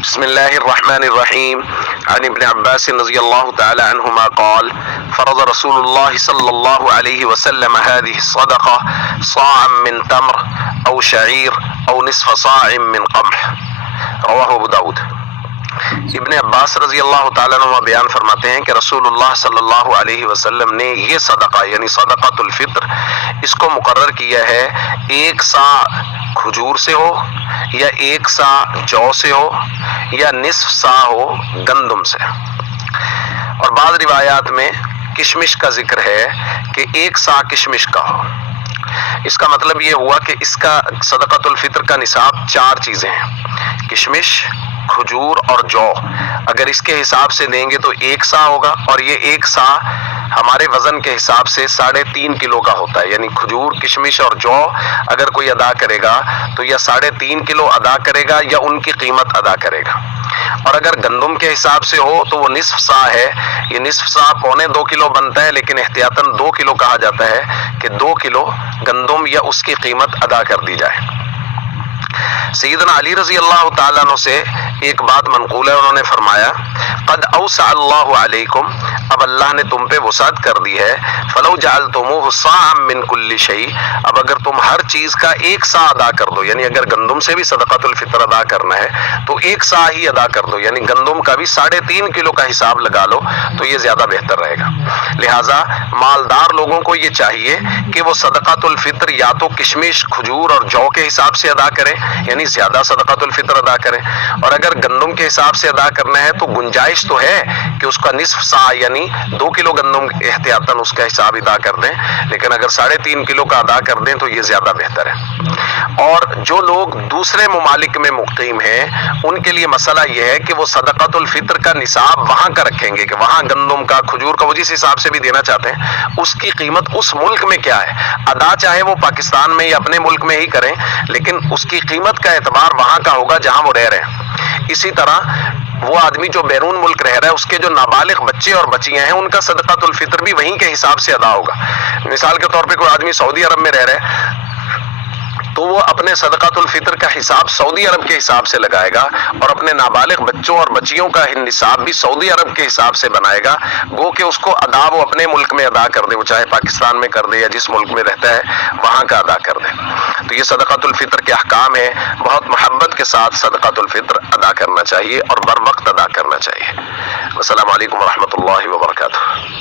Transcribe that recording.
بسم الله الرحمن الرحيم. عن ابن عباس رضي الله تعالى عنهما قال: فرض رسول الله صلى الله عليه وسلم هذه الصدقة صاعا من تمر أو شعير أو نصف صاع من قمح. رواه ابو داود. ابن عباس رضی اللہ تعالیٰ عنہ بیان فرماتے ہیں کہ رسول اللہ صلی اللہ علیہ وسلم نے یہ صدقہ یعنی صدقۃ الفطر اس کو مقرر کیا ہے 1 سا کھجور سے ہو یا 1 سا جو سے ہو یا نصف سا ہو گندم سے، اور بعض روایات میں کشمش کا ذکر ہے کہ 1 سا کشمش کا ہو۔ اس کا مطلب یہ ہوا کہ اس کا صدقۃ الفطر کا نصاب 4 چیزیں ہیں: کشمش، کھجور اور جو۔ اگر اس کے حساب سے دیں گے تو 1 سا ہوگا، اور یہ 1 سا ہمارے وزن کے حساب سے 3.5 کلو کا ہوتا ہے، یعنی کھجور، کشمش اور جو اگر کوئی ادا کرے گا تو یا 3.5 کلو ادا کرے گا یا ان کی قیمت ادا کرے گا۔ اور اگر گندم کے حساب سے ہو تو وہ نصف سا ہے، یہ نصف سا 1.25 کلو بنتا ہے، لیکن احتیاطاً 2 کلو کہا جاتا ہے کہ 2 کلو گندم یا اس کی قیمت ادا کر دی جائے۔ سیدنا علی رضی اللہ تعالیٰ عنہ سے ایک بات منقول ہے، انہوں نے فرمایا: قد اوسع اللہ علیکم، اب اللہ نے تم پہ وسعت کر دی ہے، فلو جعلتموہ صاعا من کل شیء، اب اگر تم ہر چیز کا 1 سا ادا کر دو، یعنی اگر گندم سے بھی صدقۃ الفطر ادا کرنا ہے تو 1 سا ہی ادا کر دو، یعنی گندم کا بھی 3.5 کلو کا حساب لگا لو تو یہ زیادہ بہتر رہے گا۔ لہٰذا مالدار لوگوں کو یہ چاہیے کہ وہ صدقۃ الفطر یا تو کشمش، کھجور اور جو کے حساب سے ادا کریں، یعنی زیادہ صدقۃ الفطر ادا کریں، اور اگر گندم کے حساب سے ادا کرنا ہے تو گنجائش تو ہے کہ اس کا نصف سا یعنی 2 کلو گندم احتیاطاً اس کا حساب ادا کر دیں، لیکن اگر 3.5 کلو کا ادا کر دیں تو یہ زیادہ بہتر ہے۔ اور جو لوگ دوسرے ممالک میں مقیم ہیں ان کے لیے مسئلہ یہ ہے کہ وہ صدقۃ الفطر کا نصاب وہاں کا رکھیں گے کہ وہاں گندم کا، کھجور کا، وہ جس حساب سے بھی دینا چاہتے ہیں اس کی قیمت اس ملک میں کیا ہے، ادا چاہے وہ پاکستان میں یا اپنے ملک میں ہی کریں، لیکن اس کی قیمت کا اعتبار وہاں کا ہوگا جہاں وہ رہ رہے ہیں۔ اسی طرح وہ آدمی جو بیرون ملک رہ رہا ہے، اس کے جو نابالغ بچے اور بچیاں ہیں ان کا صدقۃ الفطر بھی وہیں کے حساب سے ادا ہوگا۔ مثال کے طور پہ کوئی آدمی سعودی عرب میں رہ رہا ہے تو وہ اپنے صدقۃ الفطر کا حساب سعودی عرب کے حساب سے لگائے گا، اور اپنے نابالغ بچوں اور بچیوں کا نصاب بھی سعودی عرب کے حساب سے بنائے گا، گو کہ اس کو ادا وہ اپنے ملک میں ادا کر دے، وہ چاہے پاکستان میں کر دے یا جس ملک میں رہتا ہے وہاں کا ادا کر دے۔ تو یہ صدقۃ الفطر کے احکام ہیں، بہت محبت کے ساتھ صدقۃ الفطر ادا کرنا چاہیے اور بر وقت ادا کرنا چاہیے۔ السلام علیکم ورحمۃ اللہ وبرکاتہ۔